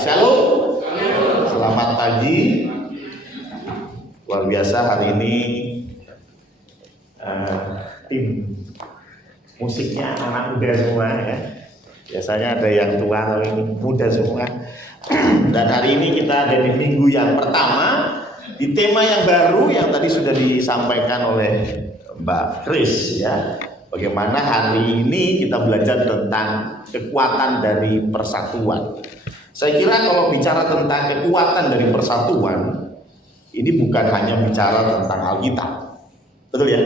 Shalom. Selamat pagi. Luar biasa hari ini tim musiknya anak muda semua ya. Biasanya ada yang tua, tapi ini muda semua. Dan hari ini kita ada di minggu yang pertama di tema yang baru yang tadi sudah disampaikan oleh Mbak Kris ya. Bagaimana hari ini kita belajar tentang kekuatan dari persatuan. Saya kira kalau bicara tentang kekuatan dari persatuan, ini bukan hanya bicara tentang Alkitab, betul ya?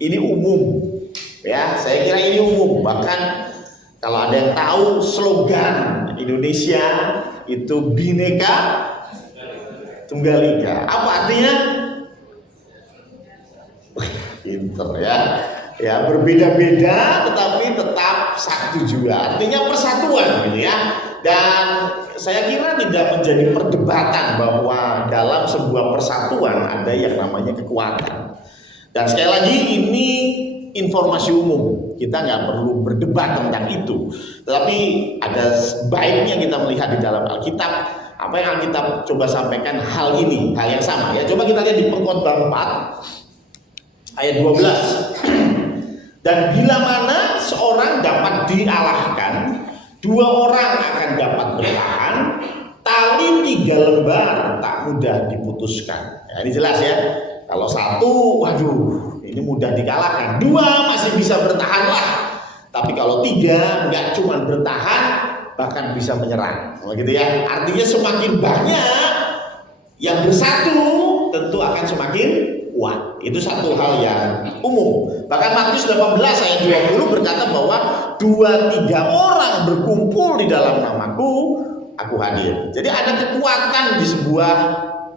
Ini umum, ya. Saya kira ini umum. Bahkan kalau ada yang tahu slogan Indonesia itu Bhinneka Tunggal Ika. Apa artinya? Pinter ya. Ya, berbeda-beda tetapi tetap satu juga. Artinya persatuan gitu ya. Dan saya kira tidak menjadi perdebatan bahwa dalam sebuah persatuan ada yang namanya kekuatan. Dan sekali lagi ini informasi umum. Kita nggak perlu berdebat tentang itu. Tetapi ada baiknya kita melihat di dalam Alkitab. Apa yang Alkitab coba sampaikan hal ini, hal yang sama ya. Coba kita lihat di Pengkhotbah 4 ayat 12. Dan bila mana seorang dapat dialahkan, dua orang akan dapat bertahan, tali 3 lembar tak mudah diputuskan. Ya, ini jelas ya. Kalau satu, waduh, ini mudah dikalahkan. 2 masih bisa bertahan lah. Tapi kalau 3 nggak cuma bertahan, bahkan bisa menyerang. Gitu ya. Artinya semakin banyak yang bersatu, tentu akan semakin kuat. Itu satu hal yang umum. Bahkan Matius 18 ayat 20 berkata bahwa 2-3 orang berkumpul di dalam namaku, aku hadir. Jadi ada kekuatan di sebuah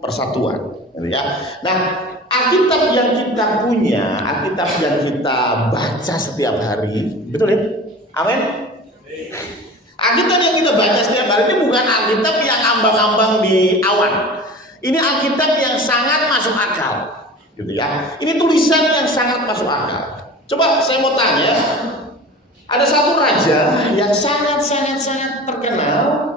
persatuan, gitu ya. Nah, Alkitab yang kita punya, Alkitab yang kita baca setiap hari, betul ya? Amin. Alkitab yang kita baca setiap hari ini bukan Alkitab yang ambang-ambang di awan. Ini Alkitab yang sangat masuk akal. Gitu ya. Ini tulisan yang sangat masuk akal. Coba saya mau tanya, ada satu raja yang sangat terkenal,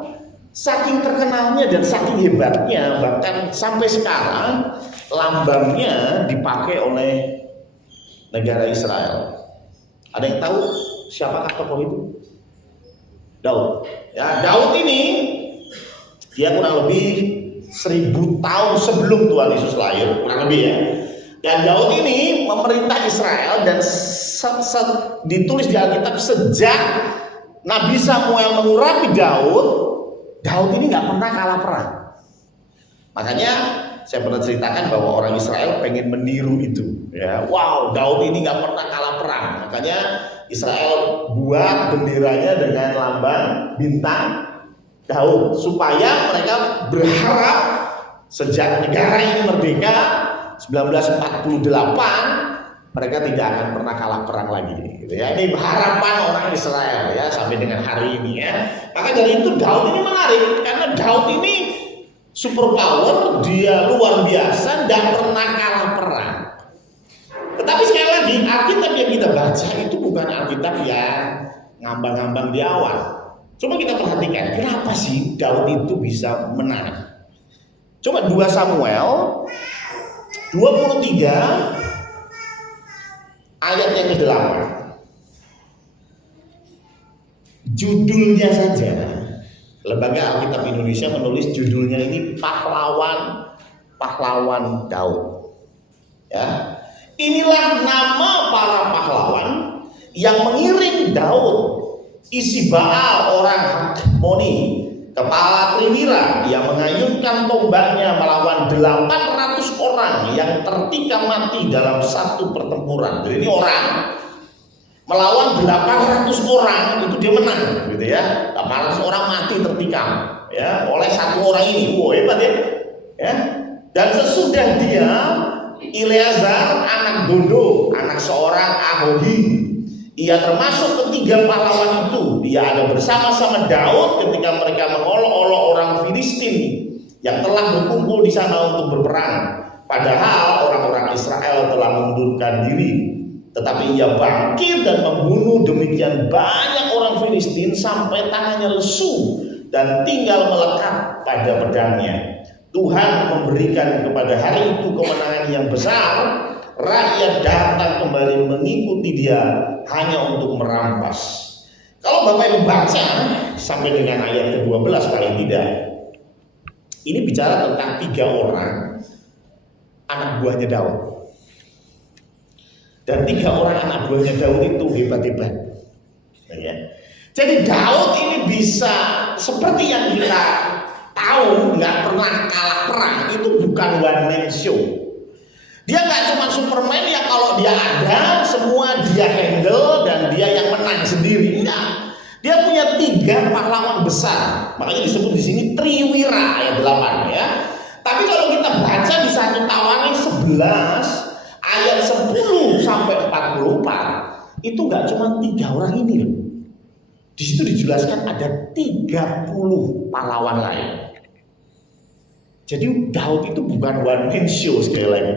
saking terkenalnya dan saking hebatnya, bahkan sampai sekarang lambangnya dipakai oleh negara Israel. Ada yang tahu siapakah tokoh itu? Daud. Ya, Daud ini dia kurang lebih 1000 tahun sebelum Tuhan Yesus lahir, kurang lebih ya. Dan Daud ini memerintah Israel dan ditulis di Alkitab sejak Nabi Samuel mengurapi Daud ini nggak pernah kalah perang. Makanya saya pernah ceritakan bahwa orang Israel pengen meniru itu. Ya, wow, Daud ini nggak pernah kalah perang. Makanya Israel buat benderanya dengan lambang bintang Daud supaya mereka berharap sejak negara ini merdeka 1948 mereka tidak akan pernah kalah perang lagi gitu ya. Ini harapan orang Israel ya sampai dengan hari ini ya. Maka dari itu Daud ini menarik karena Daud ini super power, dia luar biasa, tidak pernah kalah perang. Tetapi sekali lagi Alkitab yang kita baca itu bukan Alkitab yang ngambang-ngambang di awal. Coba kita perhatikan kenapa sih Daud itu bisa menang. Coba 2 Samuel 23 ayat yang ke-8. Judulnya saja Lembaga Alkitab Indonesia menulis judulnya ini pahlawan Daud. Ya. Inilah nama para pahlawan yang mengiring Daud, isi Baal orang Hakmoni, kepala Triwira yang mengayunkan tombaknya melawan 800 orang yang tertikam mati dalam satu pertempuran. Jadi ini orang melawan 800 orang itu dia menang gitu ya. 800 orang mati tertikam ya oleh satu orang ini. Wow, hebat ya. Ya. Dan sesudah dia Eleazar anak Dodo, anak seorang Ahohi, ia termasuk ketiga pahlawan itu. Dia ada bersama-sama Daud ketika mereka mengolok-olok orang Filistin yang telah berkumpul di sana untuk berperang. Padahal orang-orang Israel telah mengundurkan diri. Tetapi ia bangkit dan membunuh demikian banyak orang Filistin sampai tangannya lesu dan tinggal melekat pada pedangnya. Tuhan memberikan kepada hari itu kemenangan yang besar. Rakyat datang kembali mengikuti dia hanya untuk merampas. Kalau Bapak Ibu baca sampai dengan ayat ke-12 paling tidak, ini bicara tentang 3 orang anak buahnya Daud. Dan 3 orang anak buahnya Daud itu hebat-hebat. Ya. Jadi Daud ini bisa seperti yang kita tahu, nggak pernah kalah perang. Itu bukan one man show. Dia nggak cuma Superman ya, kalau dia ada semua dia handle dan dia yang menang sendiri. Enggak. Dia punya 3 pahlawan besar. Makanya disebut di sini Triwira ayat 8 ya. Tapi kalau kita baca di 1 Tawarin 11 ayat 10 sampai 44, itu nggak cuma 3 orang ini loh. Di situ dijelaskan ada 30 pahlawan lain. Jadi Daud itu bukan one man show sekali lagi.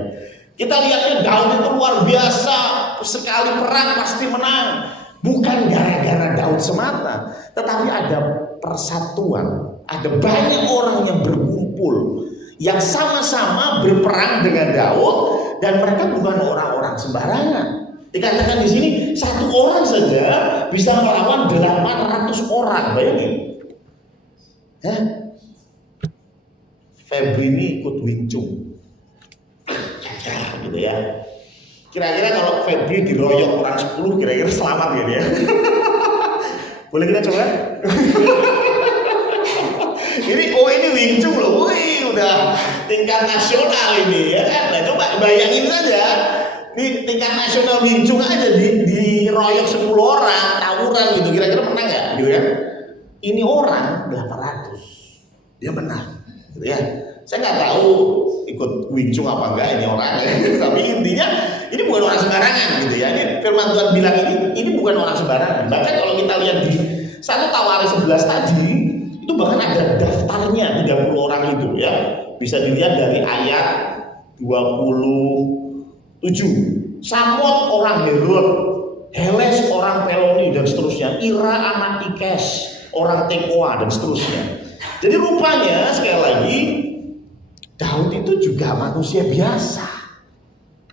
Kita lihatnya Daud itu luar biasa, sekali perang pasti menang. Bukan gara-gara Daud semata, tetapi ada persatuan. Ada banyak orang yang berkumpul, yang sama-sama berperang dengan Daud, dan mereka bukan orang-orang sembarangan. Dikatakan di sini 1 orang saja bisa melawan 800 orang, bayangin. Febri ini ikut Wing Chun. Ya, gitu ya. Kira-kira kalau Febri diroyok orang 10 kira-kira selamat gitu ya. Boleh kita coba? ini Wing Chun loh. Wih, udah tingkat nasional ini ya kan. Nah, coba bayangin saja. Ini tingkat nasional Wing Chun aja diroyok 10 orang, tawuran gitu. Kira-kira menang enggak? Gitu kan? Ini orang 800. Dia menang. Gitu ya. Saya nggak tahu ikut Wing Chun apa enggak ini orang, tapi intinya ini bukan orang sembarangan gitu ya. Ini firman Tuhan bilang ini bukan orang sembarangan. Bahkan kalau kita lihat di 1 Tawarin 11 tadi, itu bahkan ada daftarnya 30 orang itu ya. Bisa dilihat dari ayat 27. Samot orang Herod, Heles orang Peloni dan seterusnya, Ira anak Ikes orang Tekoa dan seterusnya. Jadi rupanya sekali lagi Daud itu juga manusia biasa.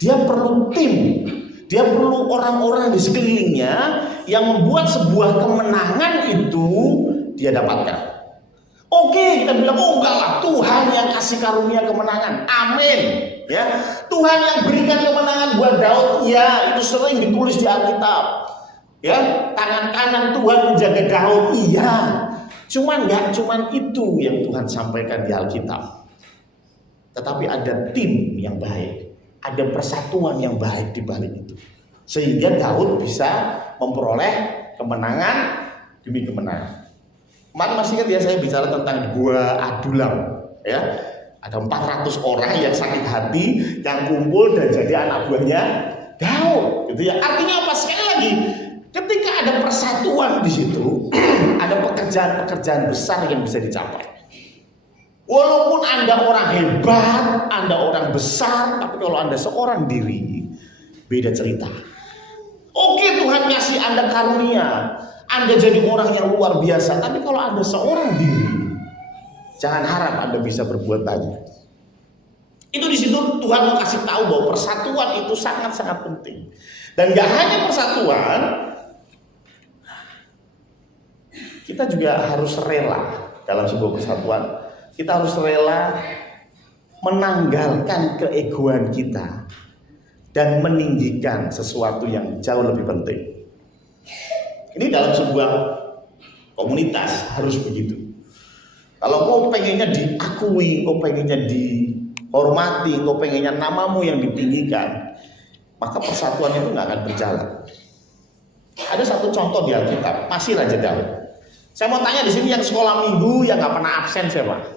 Dia perlu tim, dia perlu orang-orang di sekelilingnya yang membuat sebuah kemenangan itu dia dapatkan. Oke, kita bilang oh enggak lah, Tuhan yang kasih karunia kemenangan. Amin. Ya, Tuhan yang berikan kemenangan buat Daud. Ya, itu sering ditulis di Alkitab. Ya, tangan kanan Tuhan menjaga Daud. Iya. Cuman enggak cuman itu yang Tuhan sampaikan di Alkitab. Tetapi ada tim yang baik, ada persatuan yang baik di balik itu, sehingga Daud bisa memperoleh kemenangan demi kemenangan. Kemarin masih ingat ya saya bicara tentang Gua Adulam, ya ada 400 orang yang sakit hati yang kumpul dan jadi anak buahnya Daud, gitu ya. Artinya apa? Sekali lagi, ketika ada persatuan di situ, ada pekerjaan-pekerjaan besar yang bisa dicapai. Walaupun Anda orang hebat, Anda orang besar, tapi kalau Anda seorang diri, beda cerita. Oke, Tuhan kasih Anda karunia, Anda jadi orang yang luar biasa, tapi kalau Anda seorang diri, jangan harap Anda bisa berbuat banyak. Itu di situ Tuhan mau kasih tahu bahwa persatuan itu sangat-sangat penting. Dan gak hanya persatuan, kita juga harus rela dalam sebuah persatuan. Kita harus rela menanggalkan keegoan kita dan meninggikan sesuatu yang jauh lebih penting. Ini dalam sebuah komunitas harus begitu. Kalau kau pengennya diakui, kau pengennya dihormati, kau pengennya namamu yang ditinggikan, maka persatuan itu nggak akan berjalan. Ada satu contoh di Alkitab, masih Raja Daud. Saya mau tanya di sini yang sekolah minggu yang nggak pernah absen siapa?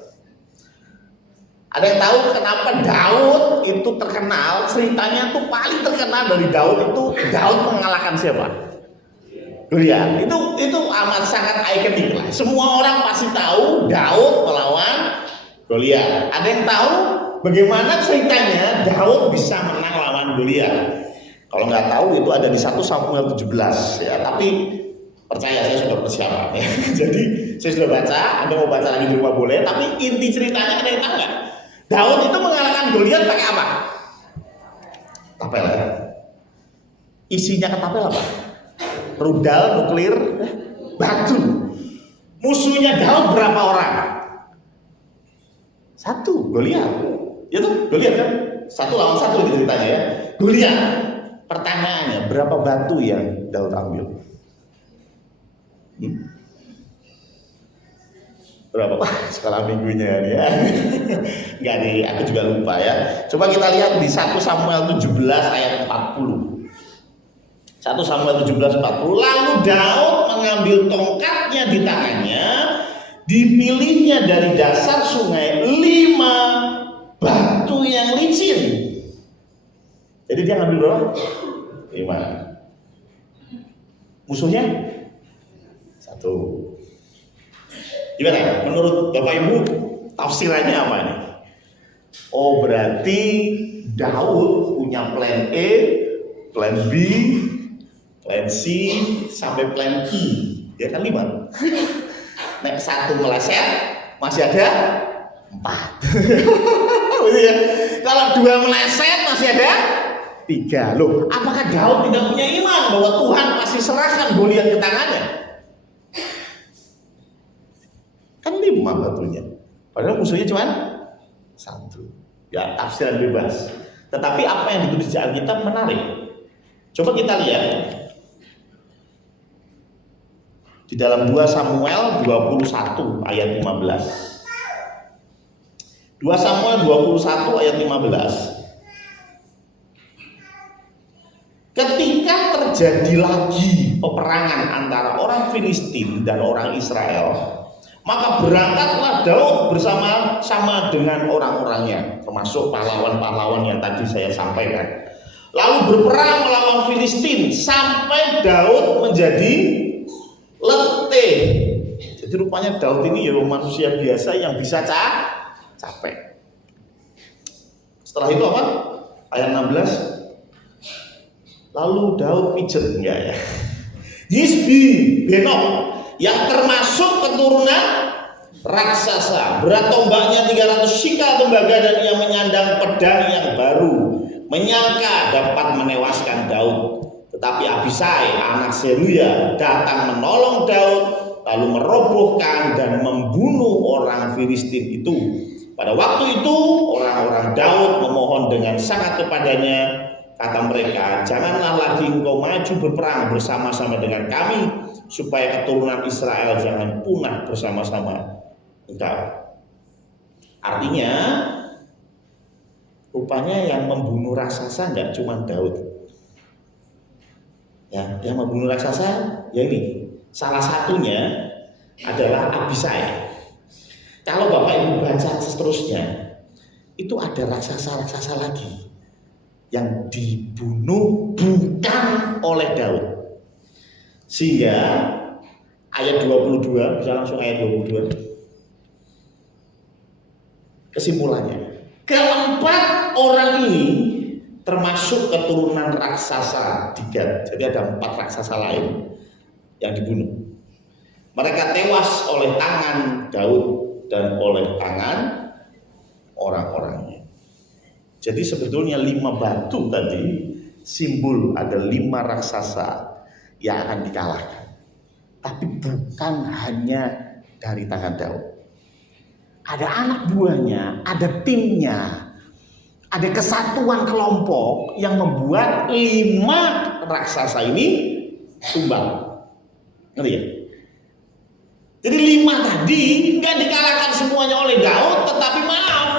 Ada yang tahu kenapa Daud itu terkenal? Ceritanya tuh paling terkenal dari Daud itu Daud mengalahkan siapa? Goliat. Itu amat sangat ikonik lah. Semua orang pasti tahu Daud melawan Goliat. Ada yang tahu bagaimana ceritanya Daud bisa menang lawan Goliat? Kalau nggak tahu itu ada di 1 Samuel 17 ya. Tapi Percaya, saya sudah persiapan ya. Jadi saya sudah baca, Anda mau baca lagi di rumah boleh, tapi inti ceritanya ada yang tahu nggak? Daud itu mengalahkan Goliat pakai apa? Tapel ya. Isinya ketapel apa? Rudal, nuklir, batu. Musuhnya Daud berapa orang? Satu, Goliat. Ya tuh, Goliat kan? Satu lawan satu itu ceritanya ya. Goliat. Pertanyaannya, berapa batu yang Daud ambil? Berapa sekolah minggunya ya? Enggak nih, aku juga lupa ya. Coba kita lihat di 1 Samuel 17 ayat 40. 1 Samuel 17 40. Lalu Daud mengambil tongkatnya di tangannya, dipilihnya dari dasar sungai 5 batu yang licin. Jadi dia ngambil berapa? 5. Musuhnya 1. Gimana? Menurut Bapak Ibu tafsirannya apa nih? Oh, berarti Daud punya plan E, plan B, plan C, sampai plan E. Ya kan 5. Nek 1 meleset masih ada 4. Ya. Kalau 2 meleset masih ada 3. Loh, apakah Daud tidak punya iman bahwa Tuhan pasti serahkan Goliat ke tangannya? Kan 5 batunya. Padahal musuhnya cuma 1. Ya, tafsiran bebas. Tetapi apa yang ditulis di Alkitab menarik. Coba kita lihat di dalam 2 Samuel 21 ayat 15. 2 Samuel 21 ayat 15. Ketika terjadi lagi peperangan antara orang Filistin dan orang Israel, maka berangkatlah Daud bersama-sama dengan orang-orangnya, termasuk pahlawan-pahlawan yang tadi saya sampaikan. Lalu berperang melawan Filistin sampai Daud menjadi letih. Jadi rupanya Daud ini ya manusia biasa yang bisa capek. Setelah itu apa? Ayat 16. Lalu Daud pijet enggak ya? Yisbi Benok yang termasuk keturunan raksasa, berat tombaknya 300 shikal tembaga dan ia menyandang pedang yang baru, menyangka dapat menewaskan Daud. Tetapi Abisai anak Seruya datang menolong Daud, lalu merobohkan dan membunuh orang Filistin itu. Pada waktu itu orang-orang Daud memohon dengan sangat kepadanya. Kata mereka, janganlah lagi engkau maju berperang bersama-sama dengan kami, supaya keturunan Israel jangan punah bersama-sama engkau. Artinya, rupanya yang membunuh raksasa enggak cuma Daud. Ya, yang membunuh raksasa ya ini. Salah satunya adalah Abisai. Kalau Bapak Ibu baca seterusnya, itu ada raksasa-raksasa lagi yang dibunuh bukan oleh Daud. Sehingga ayat 22, bisa langsung ayat 22. Kesimpulannya, keempat orang ini termasuk keturunan raksasa di Gad. Jadi ada 4 raksasa lain yang dibunuh. Mereka tewas oleh tangan Daud dan oleh tangan orang-orangnya. Jadi sebetulnya 5 batu tadi simbol ada 5 raksasa yang akan dikalahkan. Tapi bukan hanya dari tangan Daud. Ada anak buahnya, ada timnya, ada kesatuan kelompok yang membuat 5 raksasa ini tumbang. Ngerti ya? Jadi 5 tadi nggak dikalahkan semuanya oleh Daud, tetapi maaf,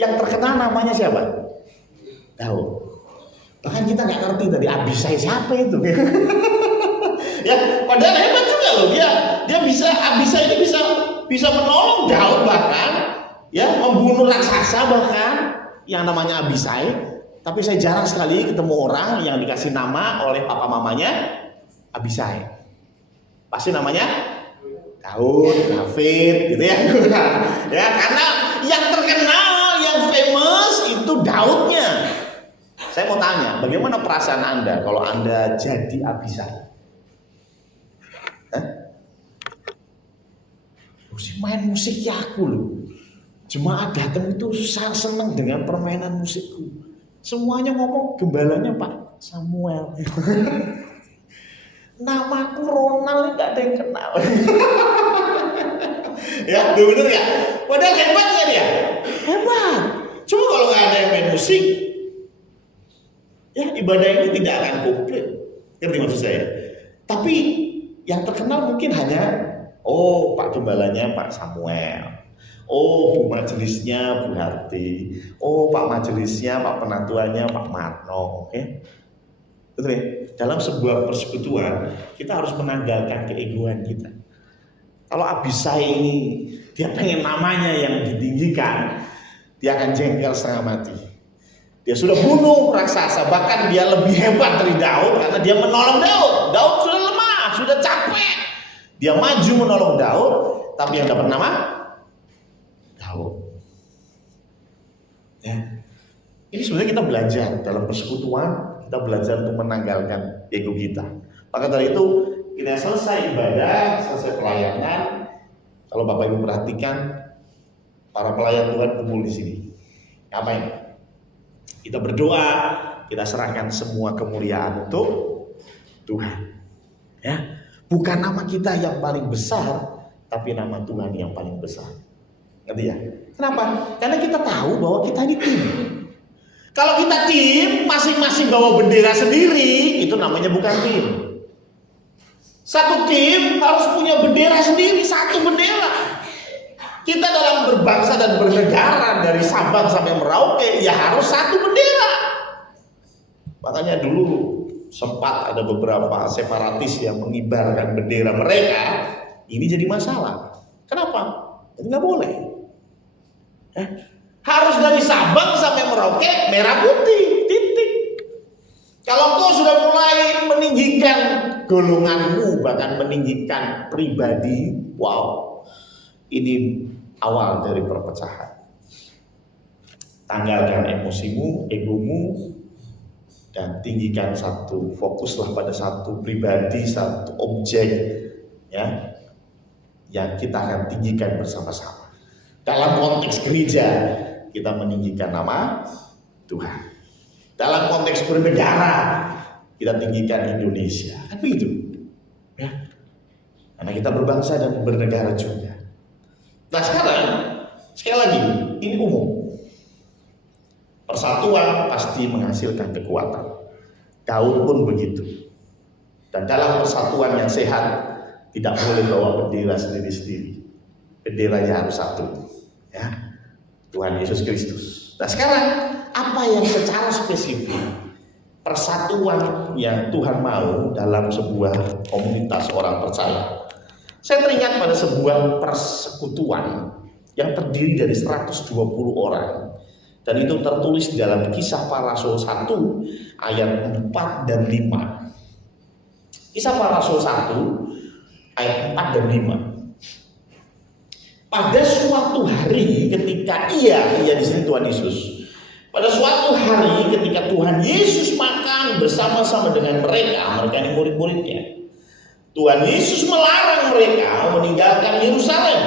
yang terkenal namanya siapa? Daud. Bahkan kita nggak ngerti tadi Abisai siapa itu. Ya, padahal hebat juga loh dia bisa Abisai ini bisa menolong Daud, bahkan ya membunuh raksasa bahkan yang namanya Abisai. Tapi saya jarang sekali ketemu orang yang dikasih nama oleh papa mamanya Abisai. Pasti namanya Daud, David gitu ya. Ya, karena yang terkenal, yang famous itu Daudnya. Saya mau tanya, bagaimana perasaan Anda kalau Anda jadi Abisai? Hah? Musik main musik ya aku loh. Jemaat datang itu senang dengan permainan musikku. Semuanya ngomong gembalanya Pak Samuel. Namaku Ronald nggak ada yang kenal. Ya, bener ya. Padahal hebat kan ya? Hebat. Cuma kalau nggak ada yang main musik, ya ibadah ini tidak akan komplit. Ngerti maksud saya? Tapi yang terkenal mungkin hanya, oh Pak Gembalanya Pak Samuel, oh Bu Majelisnya Bu Harti, oh Pak Majelisnya Pak Penatuannya Pak Marno. Betul ya? Dalam sebuah persekutuan kita harus menanggalkan keegoan kita. Kalau Abisai ini dia pengen namanya yang ditinggikan, dia akan jengkel setengah mati. Dia sudah bunuh raksasa, bahkan dia lebih hebat dari Daud karena dia menolong Daud. Daud sudah lemah, sudah capek. Dia maju menolong Daud, tapi yang dapat nama Daud. Ya. Ini sebenarnya kita belajar dalam persekutuan, kita belajar untuk menanggalkan ego kita. Maka dari itu kita selesai ibadah, selesai pelayanan. Kalau Bapak Ibu perhatikan, para pelayan Tuhan kumpul di sini. Ngapain? Kita berdoa, kita serahkan semua kemuliaan untuk Tuhan. Ya, bukan nama kita yang paling besar, tapi nama Tuhan yang paling besar. Ngerti ya? Kenapa? Karena kita tahu bahwa kita ini tim. Kalau kita tim, masing-masing bawa bendera sendiri, itu namanya bukan tim. Satu tim harus punya bendera sendiri, satu bendera. Kita dalam berbangsa dan bernegara dari Sabang sampai Merauke, ya harus satu bendera. Makanya dulu sempat ada beberapa separatis yang mengibarkan bendera mereka, ini jadi masalah. Kenapa? Itu nggak boleh. Harus dari Sabang sampai Merauke merah putih, titik. Kalau kau sudah mulai meninggikan golonganmu, bahkan meninggikan pribadi, wow, ini awal dari perpecahan. Tanggalkan emosimu, egomu, dan tinggikan satu, fokuslah pada satu pribadi, satu objek, ya, yang kita akan tinggikan bersama-sama. Dalam konteks gereja, kita meninggikan nama Tuhan. Dalam konteks bernegara, kita tinggikan Indonesia. Kan begitu? Ya. Karena kita berbangsa dan bernegara juga. Nah sekarang, sekali lagi, ini umum. Persatuan pasti menghasilkan kekuatan. Daud pun begitu. Dan dalam persatuan yang sehat, tidak boleh bawa bendera sendiri-sendiri. Benderanya harus satu. Ya, Tuhan Yesus Kristus. Nah sekarang apa yang secara spesifik persatuan yang Tuhan mau dalam sebuah komunitas orang percaya? Saya teringat pada sebuah persekutuan yang terdiri dari 120 orang, dan itu tertulis di dalam Kisah Para Rasul 1 ayat 4 dan 5. Kisah Para Rasul 1 ayat 4 dan 5. Pada suatu hari ketika ia di sini Tuhan Yesus. Pada suatu hari ketika Tuhan Yesus makan bersama-sama dengan mereka ini murid-muridnya. Tuhan Yesus melarang mereka meninggalkan Yerusalem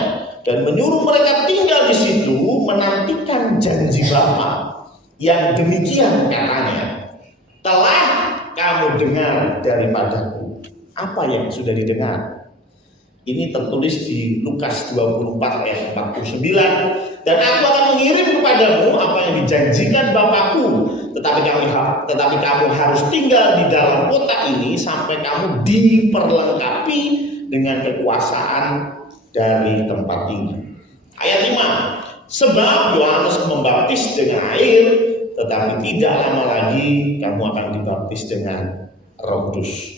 dan menyuruh mereka tinggal di situ menantikan janji Bapa yang demikian katanya. Telah kamu dengar daripadaku. Apa yang sudah didengar? Ini tertulis di Lukas 24 ayat 49. Dan aku akan mengirim kepadamu apa yang dijanjikan Bapakku. Tetapi kamu harus tinggal di dalam kota ini sampai kamu diperlengkapi dengan kekuasaan dari tempat ini. Ayat 5. Sebab Yohanes membaptis dengan air, tetapi tidak lama lagi kamu akan dibaptis dengan Roh Kudus.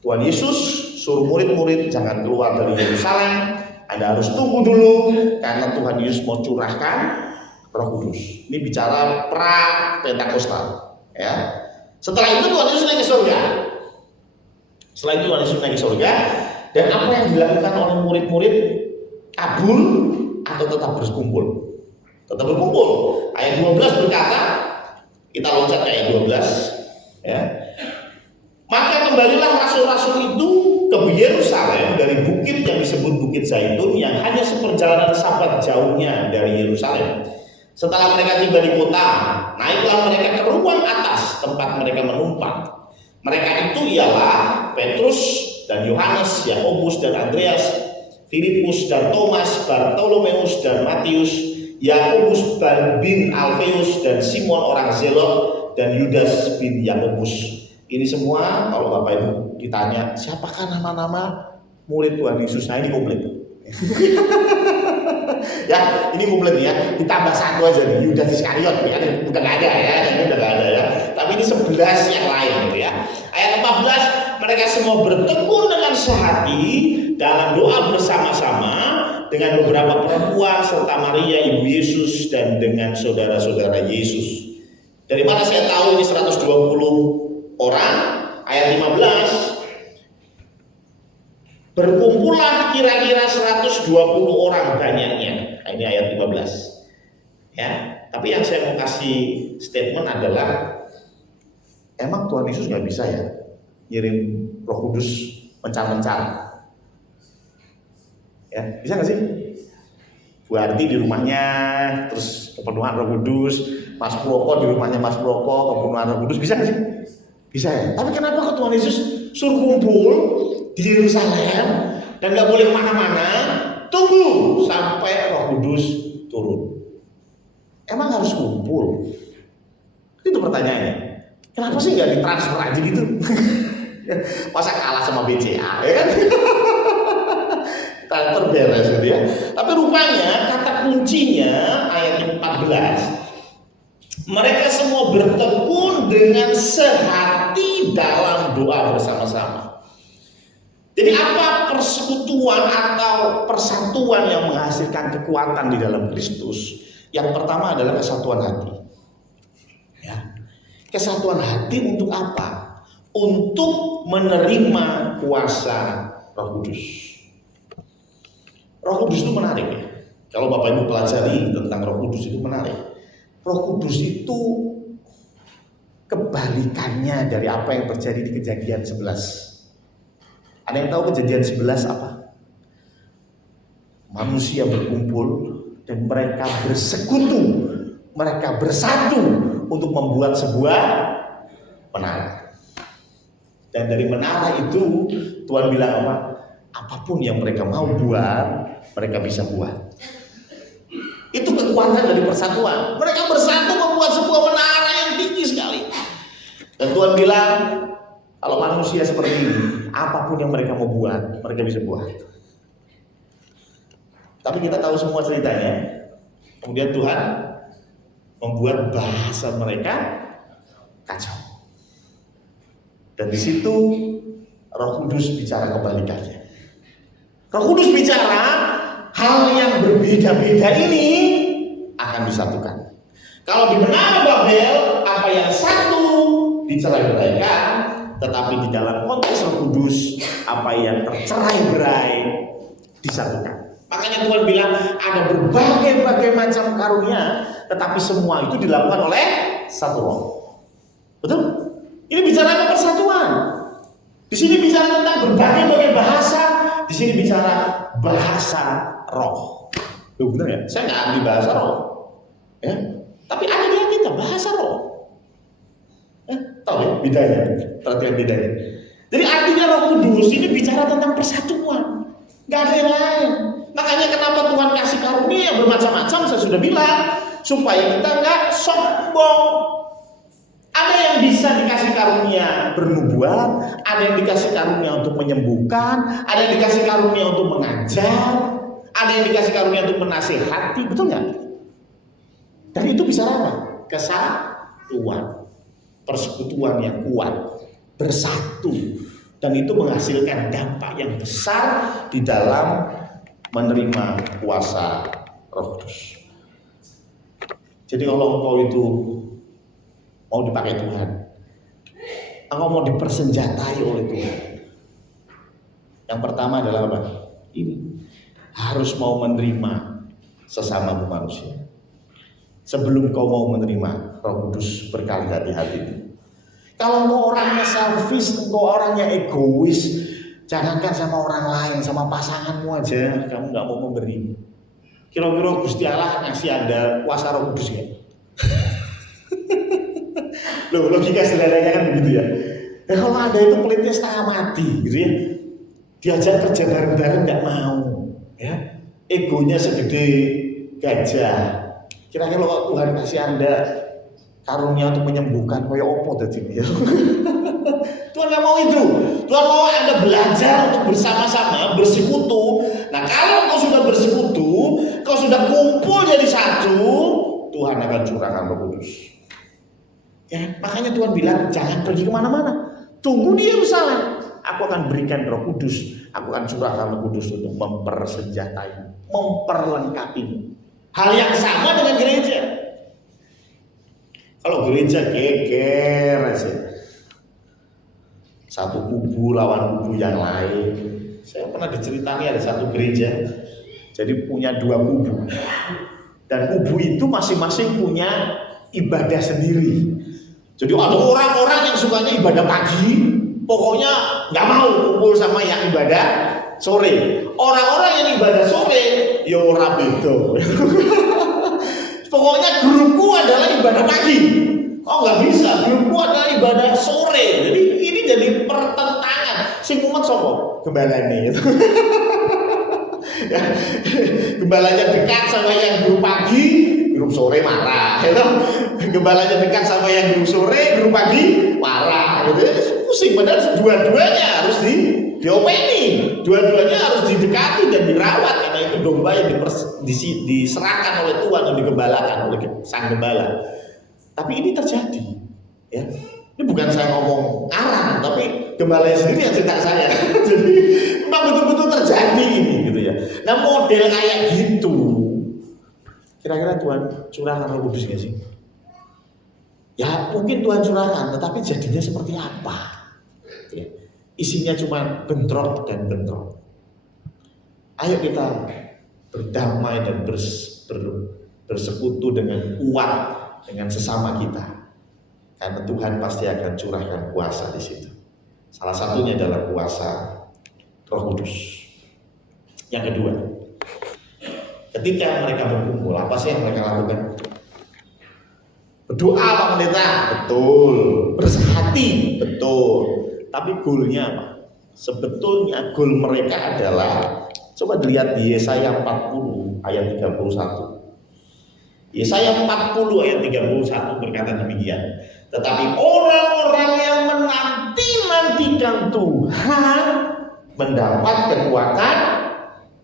Tuhan Yesus suruh murid-murid jangan keluar dari Yerusalem. Anda harus tunggu dulu karena Tuhan Yesus mau curahkan Roh Kudus. Ini bicara pra-Pentakostal, ya. Setelah itu Tuhan Yesus naik ke surga. Setelah itu Tuhan Yesus naik ke surga, dan apa yang dilakukan oleh murid-murid? Kabur atau tetap berkumpul? Tetap berkumpul. Ayat 12 berkata, kita loncat ke ayat 12, ya. Maka kembalilah rasul-rasul itu ke Yerusalem dari Zaitun yang hanya seperjalanan sabat jauhnya dari Yerusalem. Setelah mereka tiba di kota, naiklah mereka ke ruang atas tempat mereka menumpang. Mereka itu ialah Petrus dan Yohanes, Yakobus dan Andreas, Filipus dan Thomas, Bartolomeus dan Matius, Yakobus bin Alfeus dan Simon orang Zelot, dan Yudas bin Yakobus. Ini semua kalau Bapak Ibu ditanya siapakah nama-nama murid Tuhan Yesus, nah ini komplit. Ya, ini komplit ya. Ditambah satu aja nih, Yudas Iskariot ya, udah nggak ada ya, ini udah nggak ada ya. Tapi ini 11 yang lain gitu ya. Ayat 14, mereka semua bertekun dengan sehati dalam doa bersama-sama dengan beberapa perempuan serta Maria ibu Yesus dan dengan saudara-saudara Yesus. Dari mana saya tahu ini 120 orang? Ayat 15, berkumpullah kira-kira 120 orang banyaknya. Nah, ini ayat 15. Ya, tapi yang saya mau kasih statement adalah emang Tuhan Yesus nggak bisa ya ngirim Roh Kudus mencar-mencar? Ya, bisa nggak sih? Bu Arti di rumahnya, terus kepenuhan Roh Kudus, Mas Proko di rumahnya Mas Proko, kepenuhan Roh Kudus, bisa nggak sih? Bisa ya. Tapi kenapa kok Tuhan Yesus suruh kumpul di Yerusalem dan nggak boleh kemana-mana? Tunggu sampai Roh Kudus turun. Emang harus kumpul? Itu pertanyaannya. Kenapa sih nggak ditransfer aja gitu? Masa kalah sama BCA, ya kan? Terberes gitu ya. Tapi rupanya kata kuncinya ayat 14, mereka semua bertekun dengan sehati dalam doa bersama-sama. Jadi apa persekutuan atau persatuan yang menghasilkan kekuatan di dalam Kristus? Yang pertama adalah kesatuan hati. Ya. Kesatuan hati untuk apa? Untuk menerima kuasa Roh Kudus. Roh Kudus itu menarik ya. Kalau Bapak Ibu pelajari tentang Roh Kudus itu menarik. Roh Kudus itu kebalikannya dari apa yang terjadi di Kejadian 11. Ada yang tahu Kejadian 11 apa? Manusia berkumpul dan mereka bersekutu, mereka bersatu untuk membuat sebuah menara. Dan dari menara itu Tuhan bilang apa? Apapun yang mereka mau buat, mereka bisa buat. Itu kekuatan dari persatuan. Mereka bersatu membuat sebuah menara yang tinggi sekali. Dan Tuhan bilang, kalau manusia seperti ini, apapun yang mereka mau buat, mereka bisa buat. Tapi kita tahu semua ceritanya. Kemudian Tuhan membuat bahasa mereka kacau. Dan di situ Roh Kudus bicara kebalikannya. Roh Kudus bicara hal yang berbeda-beda ini akan disatukan. Kalau di menara Babel, apa yang satu dicerai-beraikan, tetapi di dalam konteks Roh Kudus, apa yang tercerai-berai disatukan. Makanya Tuhan bilang ada berbagai macam karunia, tetapi semua itu dilakukan oleh satu Roh. Betul? Ini bicara persatuan. Di sini bicara tentang berbagai bahasa. Di sini bicara bahasa roh. Loh, benar ya? Saya nggak ambil bahasa roh, ya. Tapi ada di kita bahasa roh. Tahu ya bedanya? Perhatian bedanya. Jadi artinya Roh Kudus ini bicara tentang persatuan. Nggak ada yang lain. Makanya kenapa Tuhan kasih karunia yang bermacam-macam? Saya sudah bilang supaya kita nggak sombong. Ada yang bisa dikasih karunia bernubuat, ada yang dikasih karunia untuk menyembuhkan, ada yang dikasih karunia untuk mengajar, ada yang dikasih karunia untuk menasihati, betul nggak? Dan itu bisa apa? Kesatuan, persekutuan yang kuat, bersatu, dan itu menghasilkan dampak yang besar di dalam menerima kuasa Roh Kudus. Jadi kalau engkau itu mau dipakai Tuhan, engkau mau dipersenjatai oleh Tuhan, yang pertama adalah apa? Ini harus mau menerima sesama manusia. Sebelum kau mau menerima Roh Kudus berkali hati-hati. Kalau engkau orangnya selfish, engkau orangnya egois, Jangankan sama orang lain, sama pasanganmu aja kamu nggak mau memberi. Kira-kira Gusti Allah ngasih Anda kuasa Roh Kudus ya? Loh, logika sederhananya kan begitu ya. Nah, kalau Anda itu pelitnya setengah mati gitu ya, diajak kerja bareng-bareng nggak mau, ya, egonya segede gajah. Kira-kira kalau Tuhan kasih Anda karunia untuk menyembuhkan, kayak opo tadi ya. Tuhan nggak mau itu. Tuhan mau Anda belajar untuk bersama-sama bersekutu. Nah, kalau kau sudah bersekutu, kau sudah kumpul jadi satu, Tuhan akan curahkan Roh Kudus. Ya, makanya Tuhan bilang jangan pergi kemana-mana, tunggu di Yerusalem. Aku akan berikan Roh Kudus, aku akan curahkan Roh Kudus untuk mempersenjatai, memperlengkapi. Hal yang sama dengan gereja. Kalau gereja geger aja, satu kubu lawan kubu yang lain. Saya pernah diceritani ada satu gereja, jadi punya dua kubu, dan kubu itu masing-masing punya ibadah sendiri. Jadi ada orang-orang yang sukanya ibadah pagi, pokoknya nggak mau kumpul sama yang ibadah sore. Orang-orang yang ibadah sore, ya ora beda. Pokoknya grupku adalah ibadah pagi. Oh nggak bisa, grupku adalah ibadah sore. Jadi ini jadi pertentangan. Sing umat sopo gembalane. Ya, gembalanya dekat sama yang grup pagi, grup sore marah. Gitu. Gembalanya dekat sama yang grup sore, grup pagi marah. Gitu. Pusing, padahal dua-duanya harus diopeni, dua-duanya harus didekati dan dirawat karena itu domba yang diserahkan oleh Tuhan dan digembalakan oleh sang gembala. Tapi ini terjadi, ya. Ini bukan saya ngomong ngarang, tapi gembalanya sendiri yang cerita saya. Jadi memang betul-betul terjadi ini, gitu ya. Nah model kayak gitu, kira-kira Tuhan curahkan Roh Kudus nggak sih? Ya mungkin Tuhan curahkan, tetapi jadinya seperti apa? Ya. Isinya cuma bentrok dan bentrok. Ayo kita berdamai dan bersekutu dengan kuat dengan sesama kita. Karena Tuhan pasti akan curahkan kuasa di situ. Salah satunya adalah kuasa Roh Kudus. Yang kedua, ketika mereka berkumpul, apa sih yang mereka lakukan? Berdoa Pak Pendeta, betul. Bersehati, betul. Tapi goalnya apa? Sebetulnya goal mereka adalah, coba dilihat di Yesaya 40 ayat 31. Yesaya 40 ayat 31 berkata demikian. Tetapi orang-orang yang menanti-nantikan Tuhan mendapat kekuatan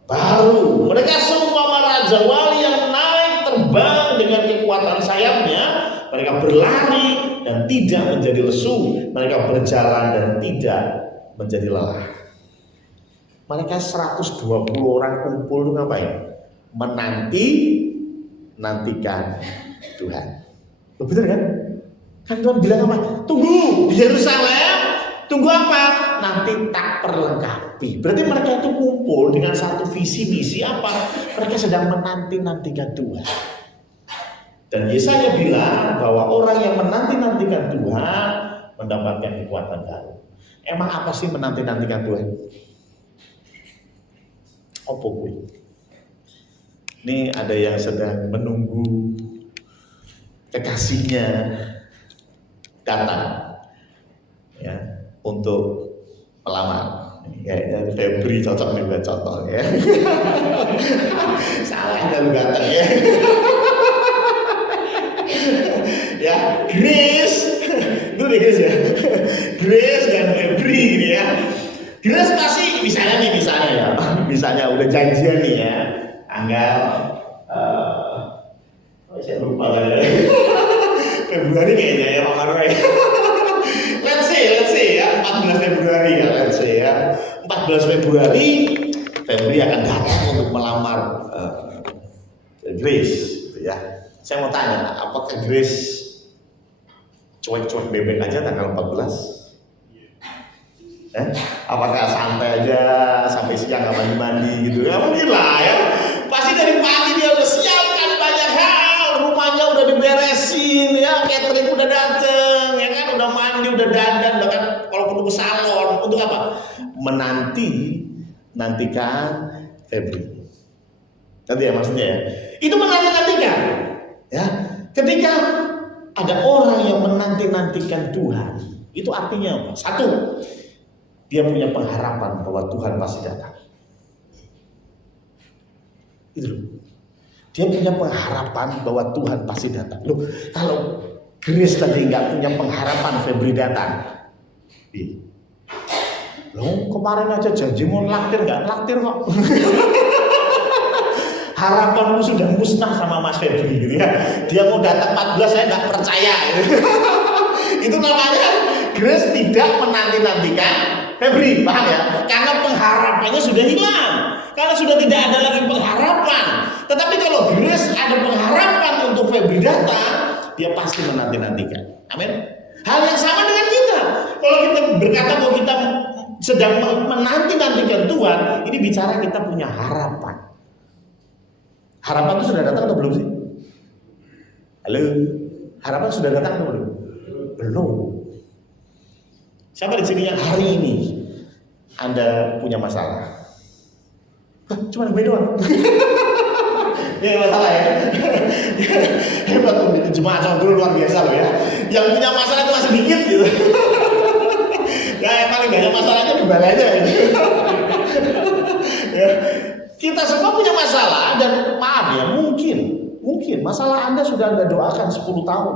baru. Mereka seumpama raja wali yang naik terbang dengan kekuatan sayapnya. Mereka berlari dan tidak menjadi lesu. Mereka berjalan dan tidak menjadi lelah. Mereka 120 orang kumpul itu ngapain? Nantikan Tuhan. Betul kan? Kan Tuhan bilang apa? Tunggu di Yerusalem. Tunggu apa? Nanti tak perlengkapi. Berarti mereka itu kumpul dengan satu visi misi apa? Mereka sedang menantikan Tuhan. Dan Yesaya bilang bahwa orang yang menantikan Tuhan mendapatkan kekuatan baru. Emang apa sih menantikan Tuhan? Apa gue? Ini ada yang sedang menunggu kekasihnya datang, ya, untuk melamar. Kayaknya Febri cocok nih buat contoh ya. Salah kalau datang ya. Ya, Grace, itu deh Grace ya. Grace dan Febri gitu ya. Grace pasti misalnya udah janjian nih ya. Tanggal saya lupa lah ya. Februari kayaknya ya Pak Marwe. Let's say ya 14 Februari ya, let's say ya 14 Februari Febri akan datang untuk melamar Grace gitu ya. Saya mau tanya, apakah Grace cuek-cuek bebek aja tanggal 14? Apakah santai aja sampai siang nggak mandi-mandi gitu? Ya mungkin lah ya. Pasti dari pagi dia udah siapkan banyak hal, rumahnya udah diberesin, ya catering udah dateng, ya kan udah mandi, udah dandan, bahkan kalau perlu ke salon untuk apa? nantikan Febri. Nanti ya maksudnya ya. Itu menanti-nantikan. Ya. Ketika ada orang yang menanti-nantikan Tuhan, itu artinya apa? Satu, dia punya pengharapan bahwa Tuhan pasti datang. Itu loh. Dia punya pengharapan bahwa Tuhan pasti datang. Loh, kalau Grace tadi nggak punya pengharapan Febri datang, loh kemarin aja janji mau laktir, nggak laktir kok. Harapanmu sudah musnah sama Mas Febri gitu ya. Dia mau datang 14, saya nggak percaya gitu. Itu namanya Grace tidak menanti-nantikan Febri, paham ya? Karena pengharapannya sudah hilang, karena sudah tidak ada lagi pengharapan. Tetapi kalau Grace ada pengharapan untuk Febri datang, dia pasti menanti-nantikan. Amin. Hal yang sama dengan kita. Kalau kita berkata bahwa kita sedang menanti-nantikan Tuhan, ini bicara kita punya harapan. Harapan itu sudah datang atau belum sih? Halo, harapan sudah datang atau belum? Belum. Siapa di sini yang hari ini Anda punya masalah? Cuma gue doang. Ya masalah ya. Hebat tuh jemaat sama dulu luar biasa loh ya. Yang punya masalah itu masih dikit gitu. Ya yang paling banyak masalahnya di balai aja. Ya. Kita semua punya masalah dan maaf ya, mungkin masalah Anda sudah Anda doakan 10 tahun.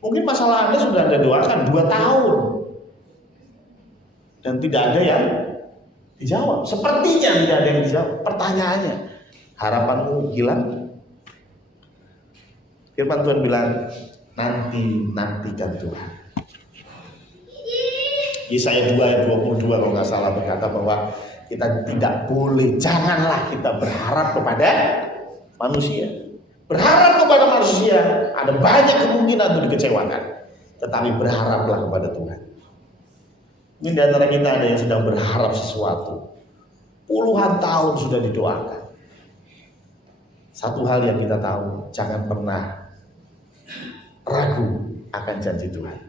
Mungkin masalah Anda sudah Anda doakan 2 tahun. Dan tidak ada yang dijawab. Sepertinya tidak ada yang dijawab. Pertanyaannya, harapanmu hilang? Firman Tuhan bilang, nantikan Tuhan. Yesaya 2 ayat 22 kalau nggak salah berkata bahwa kita tidak boleh, janganlah kita berharap kepada manusia. Berharap kepada manusia ada banyak kemungkinan untuk dikecewakan, tetapi berharaplah kepada Tuhan. Ini di antara kita ada yang sedang berharap sesuatu, puluhan tahun sudah didoakan. Satu hal yang kita tahu, jangan pernah ragu akan janji Tuhan.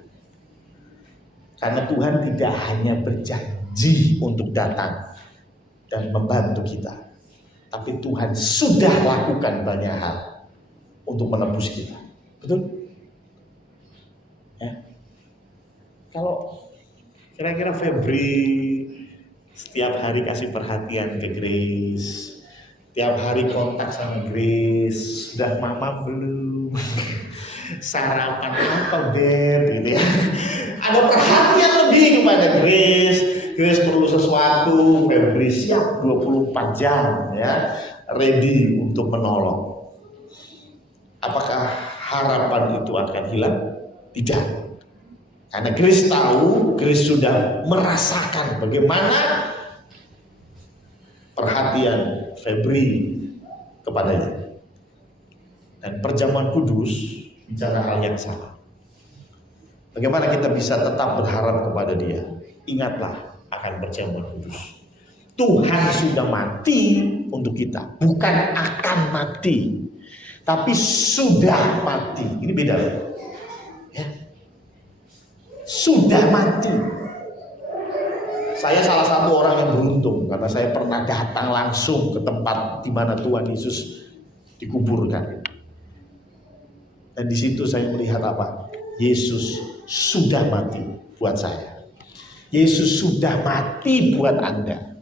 Karena Tuhan tidak hanya berjanji untuk datang dan membantu kita, tapi Tuhan sudah lakukan banyak hal untuk menebus kita. Betul? Ya. Kalau kira-kira Febri setiap hari kasih perhatian ke Grace, setiap hari kontak sama Grace, sudah mama belum? Sarapan apa Beb? Gitu ya. Ada perhatian lebih kepada Grace. Grace perlu sesuatu, Febri siap 24 jam ya, ready untuk menolong. Apakah harapan itu akan hilang? Tidak. Karena Grace tahu, Grace sudah merasakan bagaimana perhatian Febri kepadanya. Dan perjamuan kudus bicara hal yang sama. Bagaimana kita bisa tetap berharap kepada dia? Ingatlah akan perjamuan kudus. Tuhan sudah mati untuk kita, bukan akan mati, tapi sudah mati. Ini beda loh. Ya. Sudah mati. Saya salah satu orang yang beruntung karena saya pernah datang langsung ke tempat di mana Tuhan Yesus dikuburkan. Dan di situ saya melihat apa? Yesus sudah mati buat saya. Yesus sudah mati buat Anda.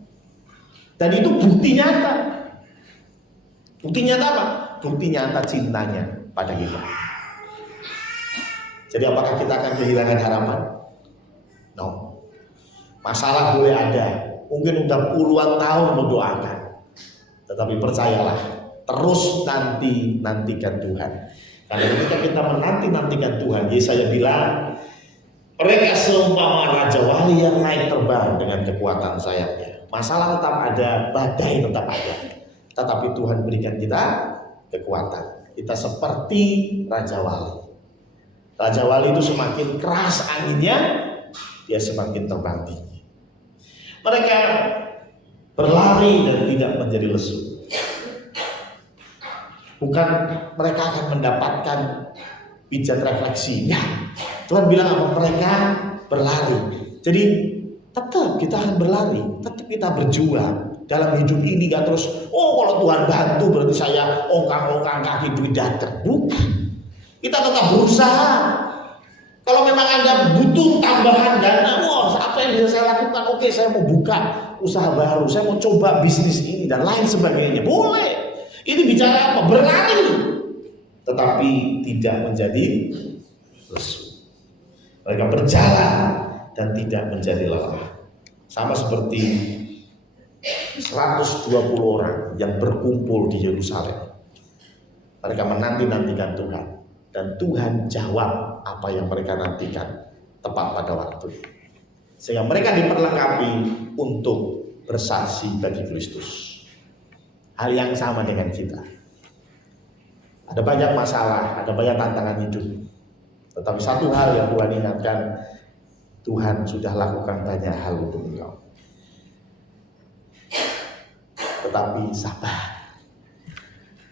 Dan itu bukti nyata. Bukti nyata apa? Bukti nyata cintanya pada kita. Jadi apakah kita akan kehilangan harapan? No. Masalah boleh ada. Mungkin udah puluhan tahun mendoakan. Tetapi percayalah, terus nantikan Tuhan. Karena ketika kita menantikan Tuhan, Yesaya bilang, mereka seumpama raja wali yang naik terbang dengan kekuatan sayapnya. Masalah tetap ada, badai tetap ada. Tetapi Tuhan berikan kita kekuatan. Kita seperti raja wali. Raja wali itu semakin keras anginnya, dia semakin terbang tinggi. Mereka berlari dan tidak menjadi lesu. Bukan mereka akan mendapatkan pijat refleksi. Ya, Tuhan bilang apa? Mereka berlari. Jadi tetap kita akan berlari, tetap kita berjuang dalam hidup ini. Gak terus, oh kalau Tuhan bantu berarti saya ongkang-ongkang kaki duit datang. Bukan. Kita tetap berusaha. Kalau memang Anda butuh tambahan dana, wah apa yang bisa saya lakukan? Oke, saya mau buka usaha baru, saya mau coba bisnis ini dan lain sebagainya. Boleh. Ini bicara apa? Berlari. Tetapi tidak menjadi lesu. Mereka berjalan dan tidak menjadi lelah. Sama seperti 120 orang yang berkumpul di Yerusalem. Mereka menanti-nantikan Tuhan. Dan Tuhan jawab apa yang mereka nantikan tepat pada waktu. Sehingga mereka diperlengkapi untuk bersaksi bagi Kristus. Hal yang sama dengan kita. Ada banyak masalah, ada banyak tantangan hidup. Tetapi satu hal yang Tuhan ingatkan, Tuhan sudah lakukan banyak hal untuk engkau. Tetapi sabar.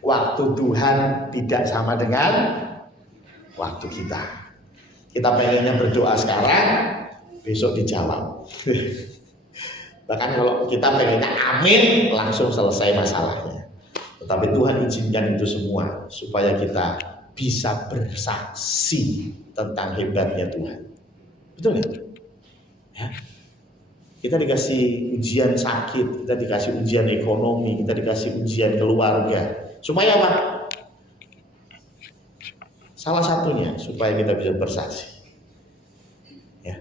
Waktu Tuhan tidak sama dengan waktu kita. Kita pengennya berdoa sekarang, besok dijawab. Bahkan kalau kita pengennya amin, langsung selesai masalahnya. Tetapi Tuhan izinkan itu semua supaya kita bisa bersaksi tentang hebatnya Tuhan. Betul nggak? Ya? Kita dikasih ujian sakit, kita dikasih ujian ekonomi, kita dikasih ujian keluarga. Supaya apa? Salah satunya supaya kita bisa bersaksi. Ya.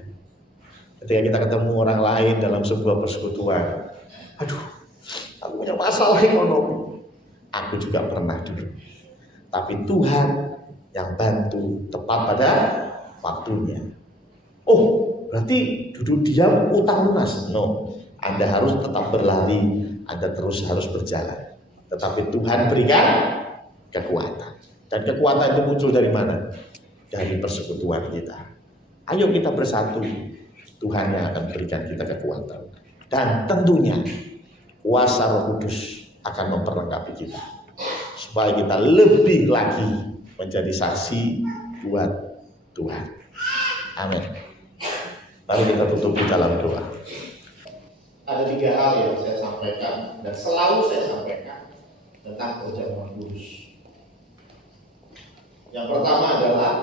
Ketika kita ketemu orang lain dalam sebuah persekutuan, aduh, aku punya masalah ekonomi. Aku juga pernah dulu. Tapi Tuhan yang bantu tepat pada waktunya. Oh, berarti duduk diam utang lunas? No, Anda harus tetap berlari, Anda terus harus berjalan. Tetapi Tuhan berikan kekuatan. Dan kekuatan itu muncul dari mana? Dari persekutuan kita. Ayo kita bersatu. Tuhan yang akan berikan kita kekuatan. Dan tentunya kuasa Roh Kudus akan memperlengkapi kita. Supaya kita lebih lagi menjadi saksi buat Tuhan. Amin. Mari kita tutup di dalam doa. Ada 3 hal yang saya sampaikan dan selalu saya sampaikan tentang kerja Roh Kudus. Yang pertama adalah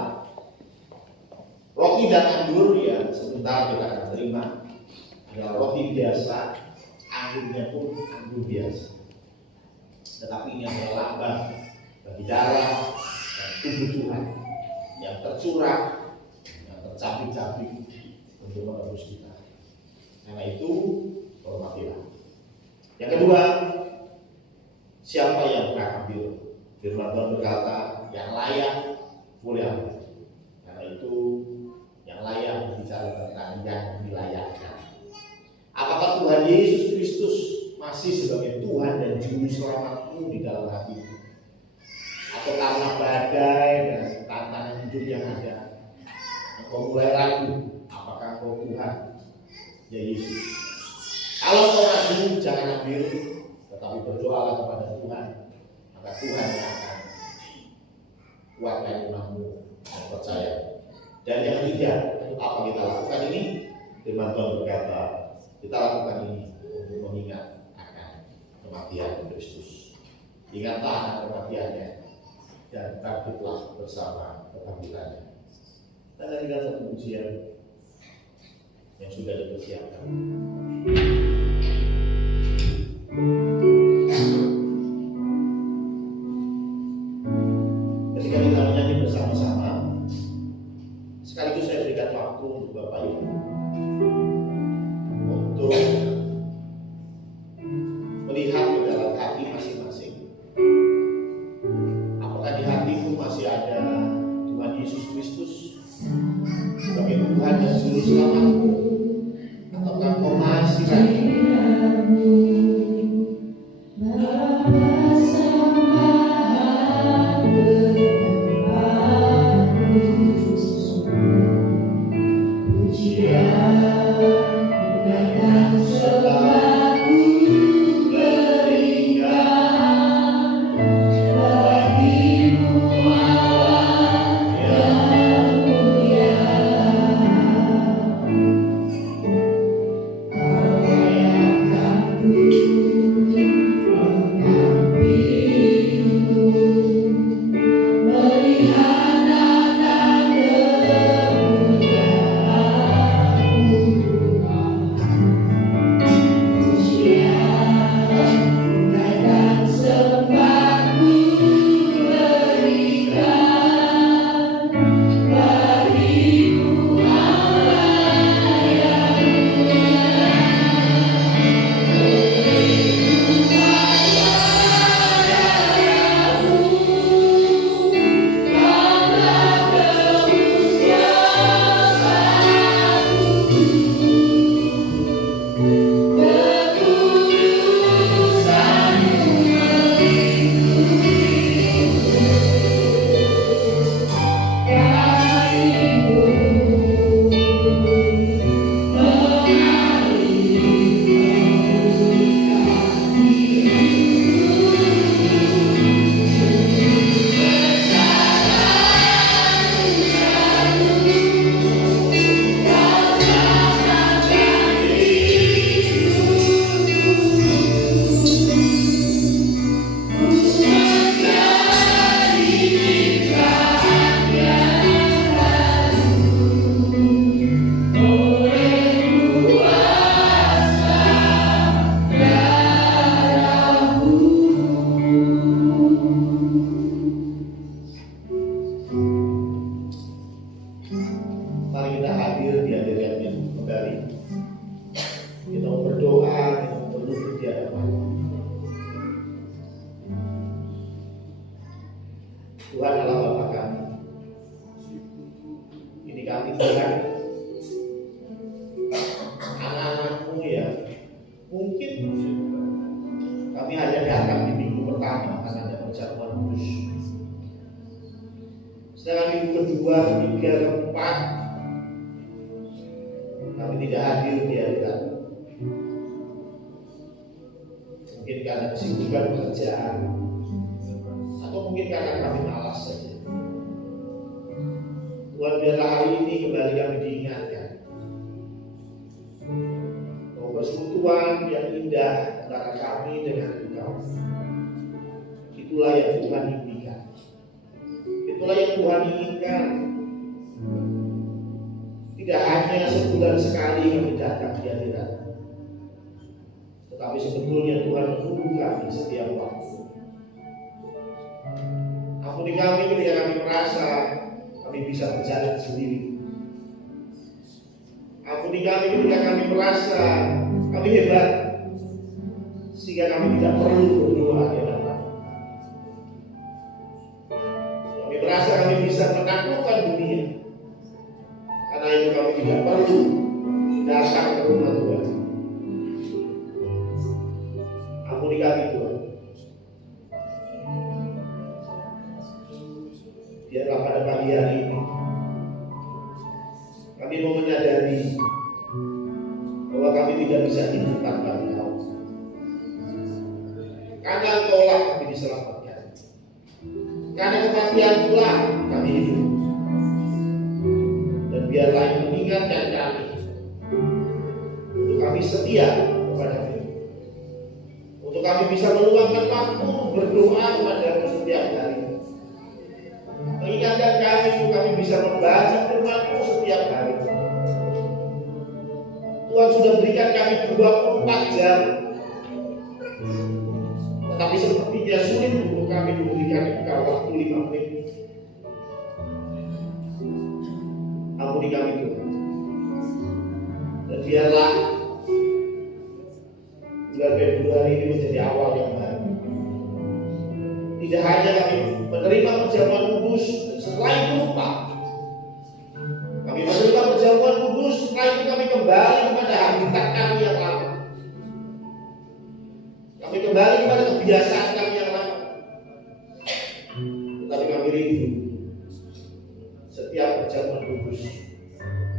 roti dan anggur ya sebentar kita akan terima adalah roti biasa, anggurnya pun anggur biasa. Tetapi ini adalah lambang bagi darah dan tubuh Tuhan yang tercurah, yang tercapik-capik untuk menebus kita. Karena itu hormatilah. Yang kedua, siapa yang mengambil? Firman Tuhan berkata, yang layak boleh ambil. Karena itu yang layak bicara tentang yang dilayakkan. Apakah Tuhan Yesus Kristus masih sebagai Tuhan dan Juru Selamatmu di dalam hatimu? Atau karena badai dan tantangan hidup yang ada, engkau mulai ragu apakah engkau Tuhan ya Yesus? Kalau kau ragu, jangan ambil, tetapi berdoalah kepada Tuhan. Maka Tuhan yang akan kuatkan imanmu dan percaya. Dan yang ketiga, apa kita lakukan ini? Firman Tuhan berkata, kita lakukan ini untuk mengingat akan kematian Kristus. Ingatlah akan kematiannya dan bangkitlah bersama kebangkitannya. Dan ada tinggal satu ujian yang sudah dipersiapkan. Ketika kita menyanyi bersama-sama, sekaligus saya berikan waktu untuk Bapak Ibu untuk melihat ke dalam hati masing-masing. Apakah di hatimu masih ada Tuhan Yesus Kristus sebagai Tuhan dan Juru Selamatmu, ataukah kau masih lagi Sedangkan minggu kedua, ketiga, keempat kami tidak hadir di hadirat. Mungkin karena kesibukan pekerjaan, atau mungkin karena kami malas saja. Tuhan, biarlah hari ini kembali kami diingatkan bahwa persekutuan yang indah antara kami dengan Engkau, itulah yang Tuhan impikan, itulah yang Tuhan inginkan. Tidak hanya sebulan sekali kami datang di hadirat, tetapi sebetulnya Tuhan menunggu kami setiap waktu. Ampuni kami ketika kami merasa kami bisa berjalan sendiri. Ampuni kami ketika kami merasa kami hebat, sehingga kami tidak perlu berdoa di hadapan. Kami merasa kami bisa menaklukkan dunia, karena itu kami tidak perlu datang ke rumah Tuhan. Ampuni kami Tuhan. Biarlah pada pagi hari ini kami mau menyadari bahwa kami tidak bisa hidup tanpa Engkau. Karena Engkaulah kami diselamatkan. Karena kematian itulah kami hidup. Dan biarlah yang mengingatkan kami untuk kami setia kepada-Mu, untuk kami bisa meluangkan waktu berdoa kepada-Mu setiap hari. Mengingatkan kami untuk kami bisa membaca firman-Mu setiap hari. Tuhan sudah berikan kami 24 jam, tetapi sepertinya sulit untuk kami memberikan Engkau waktu 5 menit. Ampuni kami Tuhan. Dan biarlah bulan Februari ini menjadi awal yang baru. Tidak hanya kami menerima perjamuan kudus, setelah itu lupa. Kami menerima perjamuan kudus, setelah itu kami kembali kepada habitat kami yang lama. Kami kembali kepada kebiasaan kami yang lama. Tetapi kami rindu setiap perjamuan kudus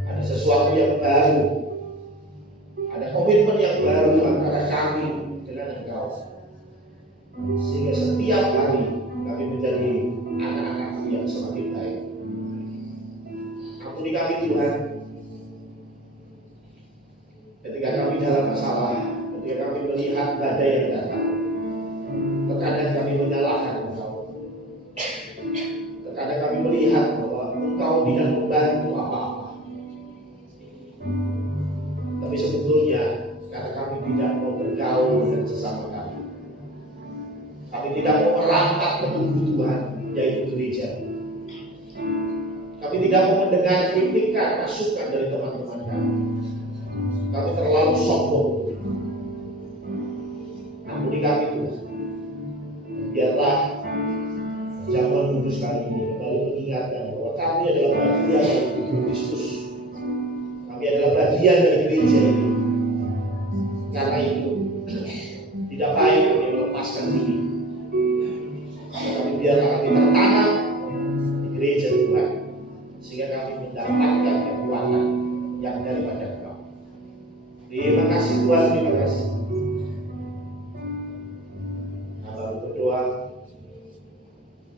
ada sesuatu yang baru, ada komitmen yang baru antara kami dengan Engkau, sehingga setiap hari kami menjadi anak-anak-Mu yang semakin baik. Ampuni kami Tuhan, ketika kami dalam masalah, ketika kami melihat badai yang datang, terkadang kami menyalahkan Engkau, terkadang kami melihat bahwa Engkau tidak membantu apa-apa. Tapi sebetulnya karena kami tidak mau bergaul dengan sesama kami, kami tidak mau merangkak ke tubuh Tuhan, yaitu gereja. Kami tidak mau mendengar kritikan, masukan dari teman-teman kami. Kami terlalu sombong. Ampuni kami Tuhan. Biarlah zaman kudus kali ini kembali mengingatkan bahwa kami adalah bagian dari tubuh Kristus. Kami adalah bagian dari gereja ini. Karena itu tidak baik kami melepaskan diri. Tapi biarlah kami tertanam di gereja Tuhan, sehingga kami mendapatkan kekuatan yang daripada Engkau. Terima kasih Tuhan, terima kasih. Hamba berdoa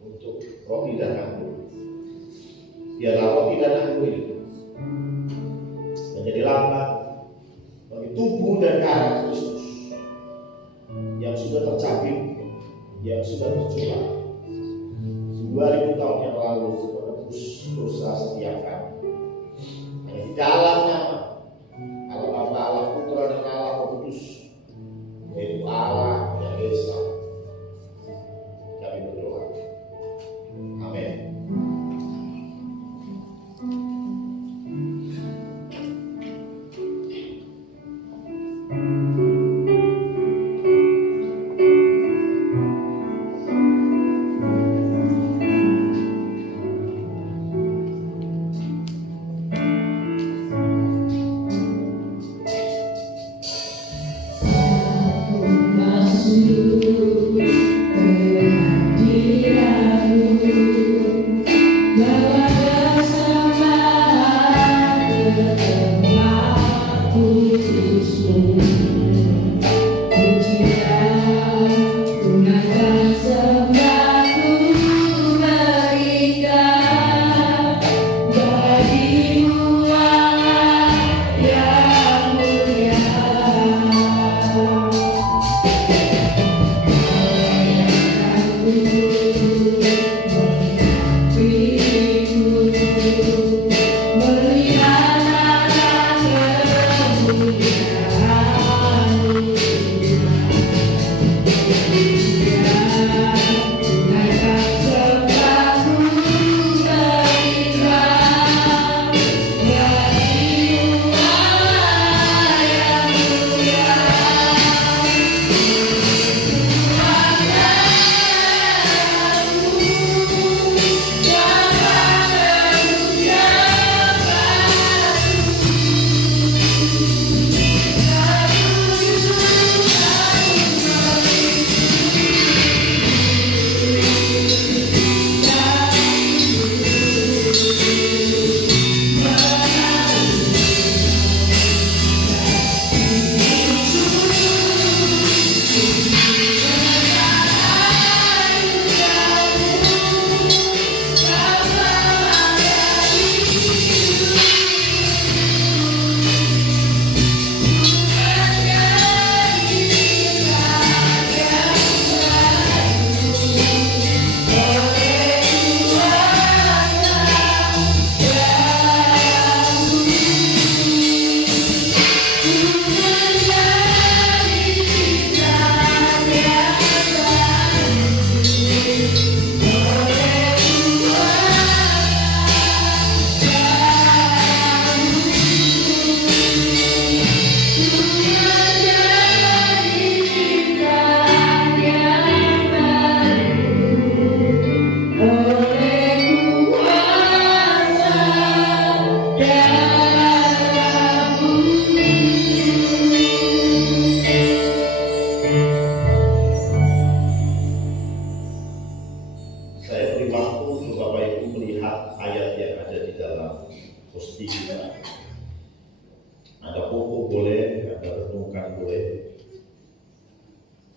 untuk roti dan anggur. Biarlah roti dan anggur itu menjadi lambang bagi tubuh dan darah Kristus yang sudah tercabik, yang sudah tercurah 2000 tahun yang lalu menebus dosa setiap kami. Hanya di dalam nama Allah Bapa, Allah Putra dan Allah Roh Kudus, yaitu Allah yang Esa, kami berdoa. Amin.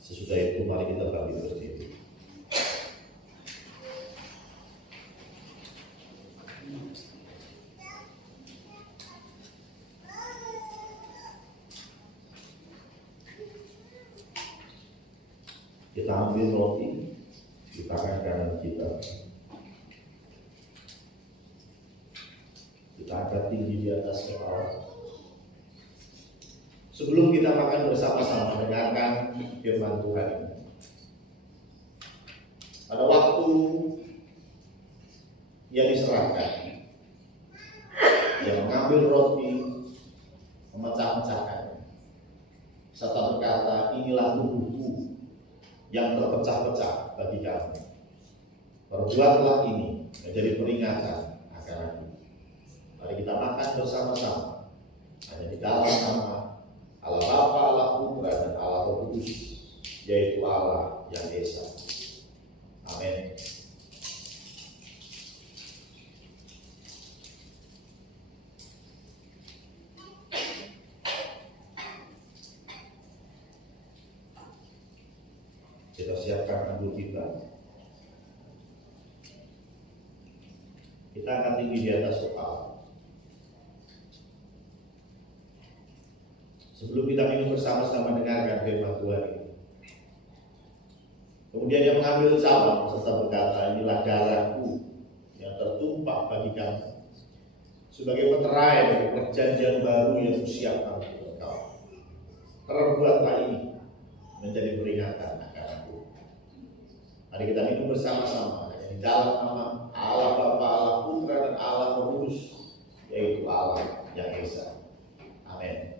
Sesudah itu mari kita bangkit berdiri. Kita ambil roti di tangan kanan kita. Kita angkat tinggi di atas kepala. Sebelum kita makan bersama-sama, mendengarkan firman Tuhan ini. Pada waktu yang diserahkan, dia mengambil roti, memecah-mecahkan, serta berkata, inilah tubuhku yang terpecah-pecah bagi kamu. Perbuatlah ini menjadi peringatan akan aku. Mari kita makan bersama-sama, hanya di dalam nama Allah Bapa, Allah Putra, dan Allah Roh Kudus, yaitu Allah yang Esa. Amin. Kita siapkan anggur kita. Kita akan tinggi di atas kepala. Sebelum kita minum bersama-sama mendengarkan firman Tuhan ini. Kemudian dia mengambil cawan serta berkata, inilah darahku yang tertumpah bagi kamu sebagai peterai dari perjanjian baru yang kusiapkan untuk engkau. Perbuatlah ini menjadi peringatan akan aku. Mari kita minum bersama-sama di dalam nama Allah Bapa, Allah Putra, dan Allah Roh Kudus, yaitu Allah yang Esa. Amin.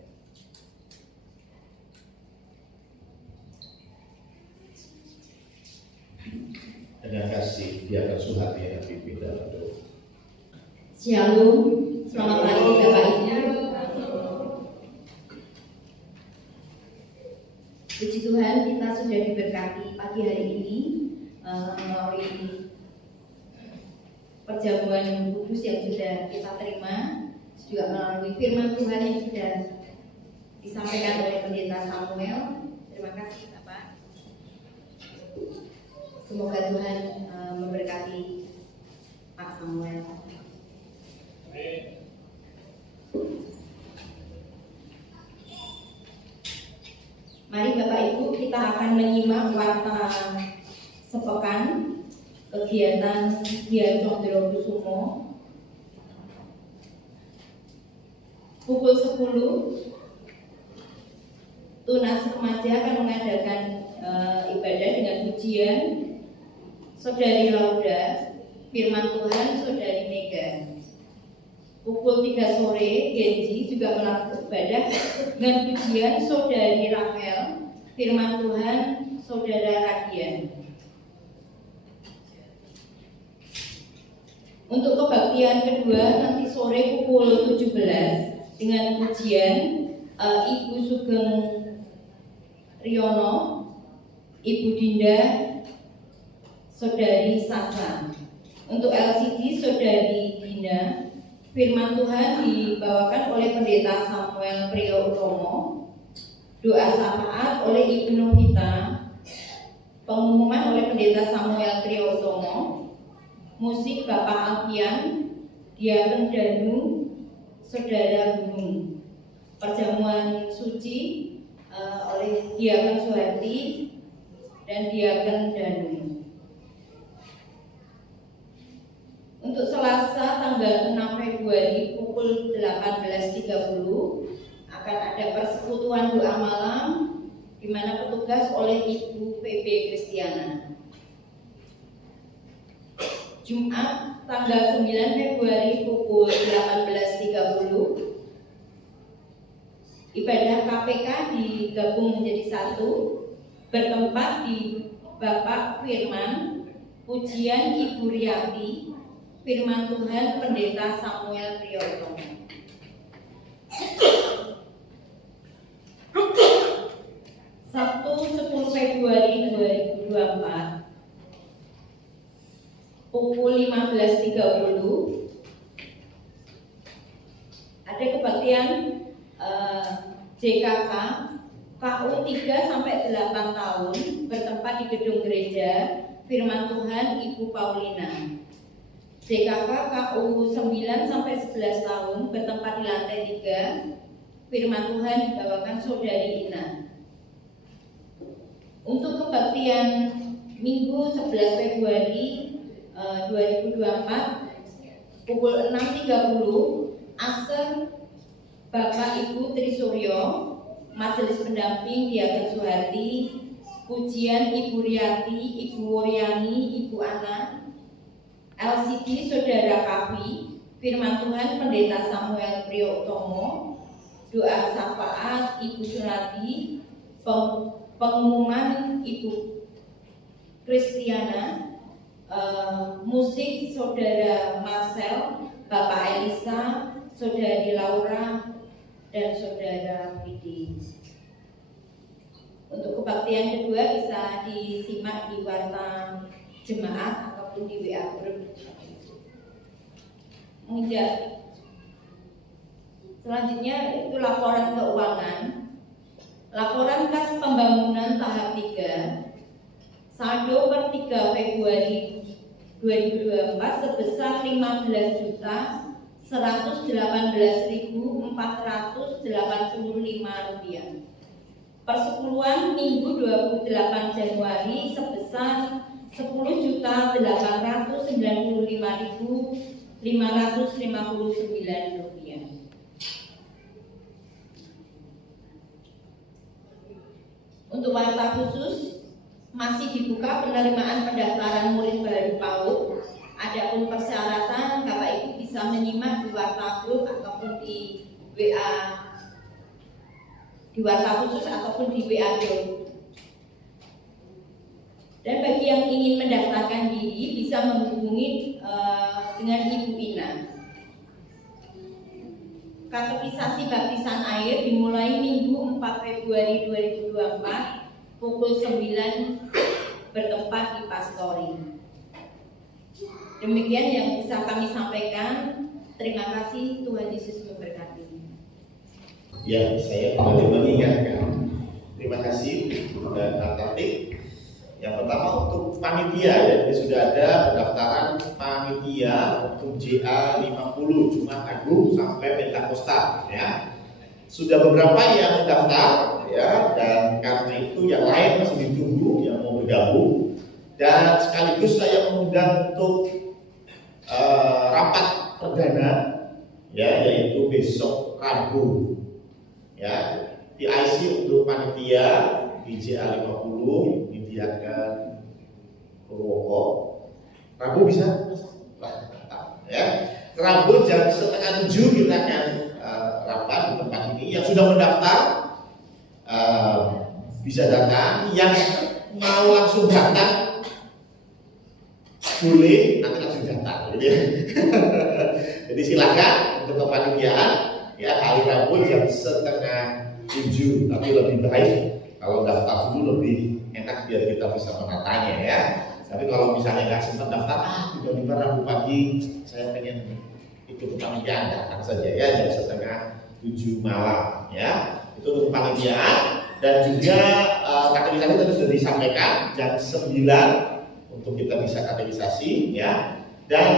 Dengan kasih biarkan suhati yang pimpin dalam doa. Shalom, selamat pagi Bapak Ibu. Puji Tuhan, kita sudah diberkati pagi hari ini melalui perjamuan kudus yang sudah kita terima, juga melalui firman Tuhan yang sudah disampaikan oleh Pendeta Samuel. Terima kasih Bapak. Semoga Tuhan memberkati Pak Samuel. Mari Bapak Ibu, kita akan menyimak warta sepekan kegiatan Dian Condrokusumo. Pukul 10 Tunas Remaja akan mengadakan ibadah dengan pujian Saudari Lauda, firman Tuhan Saudari Mega. Pukul 3 sore Genji juga melakukan ibadah dengan pujian Saudari Rahel, firman Tuhan Saudara Radian. Untuk kebaktian kedua nanti sore pukul 17 dengan pujian Ibu Sugeng Riono, Ibu Dinda, Saudari Sasa. Untuk LCD Saudari Dinda, firman Tuhan dibawakan oleh Pendeta Samuel Priyo Utomo, doa syafaat oleh Ibu Novita, pengumuman oleh Pendeta Samuel Priyo Utomo, musik Bapak Alfian, Diaken Danu, Saudara Gunung, perjamuan suci oleh Diaken Suharti dan Diaken Danu. Untuk Selasa tanggal 6 Februari pukul 18.30 akan ada persekutuan doa malam di mana petugas oleh Ibu PB Kristiana. Jumat tanggal 9 Februari pukul 18.30 ibadah KPK digabung menjadi satu, bertempat di Bapak Firman, pujian Ibu Riyati, firman Tuhan Pendeta Samuel Priyoto. Sabtu 10 Februari 2024 pukul 15.30 ada kebaktian JKK KU 3 3 sampai 8 tahun bertempat di gedung gereja Firman Tuhan Ibu Paulina. JKK KU 9 sampai 11 tahun bertempat di lantai 3. Firman Tuhan dibawakan Saudari Ina. Untuk kebaktian Minggu 11 Februari 2024 pukul 6.30 Asar Bapak Ibu Trisuryo, Majelis Pendamping Diaken Suharti, pujian Ibu Riyati, Ibu Wuryani, Ibu Ana, LCD Saudara Kapi, Firman Tuhan Pendeta Samuel Priyotomo, doa syafaat Ibu Surati, pengumuman Ibu Kristiana, musik Saudara Marcel, Bapak Elisa, Saudari Laura, dan Saudara Widi. Untuk kebaktian kedua bisa disimak di warta jemaat ataupun di WA group. Selanjutnya itu laporan keuangan. Laporan kas pembangunan tahap 3 saldo per 3 Februari 2024 sebesar 15.118.485 rupiah. Persepuluhan Minggu 28 Januari sebesar 10.895.559 rupiah. Untuk warta khusus masih dibuka penerimaan pendaftaran murid baru PAUD. Adapun persyaratan Bapak Ibu bisa menyimak di warta grup ataupun di WA, di warta khusus ataupun di WA grup. Dan bagi yang ingin mendaftarkan diri bisa menghubungi dengan Ibu Ina. Katekisasi baptisan air dimulai Minggu 4 Februari 2024 pukul 9 bertempat di Pastori. Demikian yang bisa kami sampaikan. Terima kasih, Tuhan Yesus memberkati. Ya, saya kembali mengingatkan. Terima kasih dan tertarik. Yang pertama untuk panitia, jadi sudah ada pendaftaran panitia untuk JA 50 Jumat Agung sampai Pentakosta ya. Sudah beberapa yang mendaftar ya, dan karena itu yang lain masih ditunggu yang mau bergabung. Dan sekaligus saya mengundang untuk rapat perdana ya, yaitu besok Rabu ya, di IC untuk panitia di JA 50 didiakan Purwoko. Rabu bisa? Ya. Rabu jam 6:30 kita akan rapat di tempat ini. Yang sudah mendaftar bisa datang. Yang mau langsung datang boleh, nanti langsung datang. Jadi silakan untuk kepanitiaan ya, hari Rabu jam 6:30. Tapi lebih baik kalau daftar dulu, lebih enak biar kita bisa menatanya ya. Tapi kalau misalnya nggak sempat daftar, tiba-tiba Rabu pagi saya pengen ikut kepanitiaan, datang saja ya jam 6:30 malam ya. Itu untuk kepanitiaan. Dan juga kategorisasi tadi sudah disampaikan jam 9 untuk kita bisa kategorisasi ya. Dan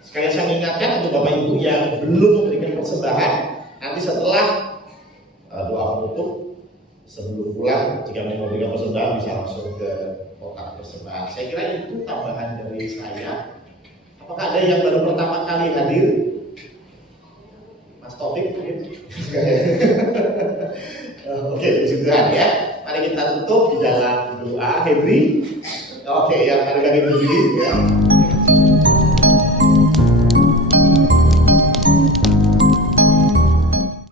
sekali saya mengingatkan untuk Bapak Ibu yang belum memberikan persembahan, nanti setelah doa penutup sebelum pulang, jika mau memberikan persembahan bisa langsung ke kotak persembahan. Saya kira itu tambahan dari saya. Apakah ada yang baru pertama kali hadir? Mas Taufik mungkin? Oke, puji Tuhan ya. Mari kita tutup di dalam doa. Henry. Oke, yang mari kami berdiri ya.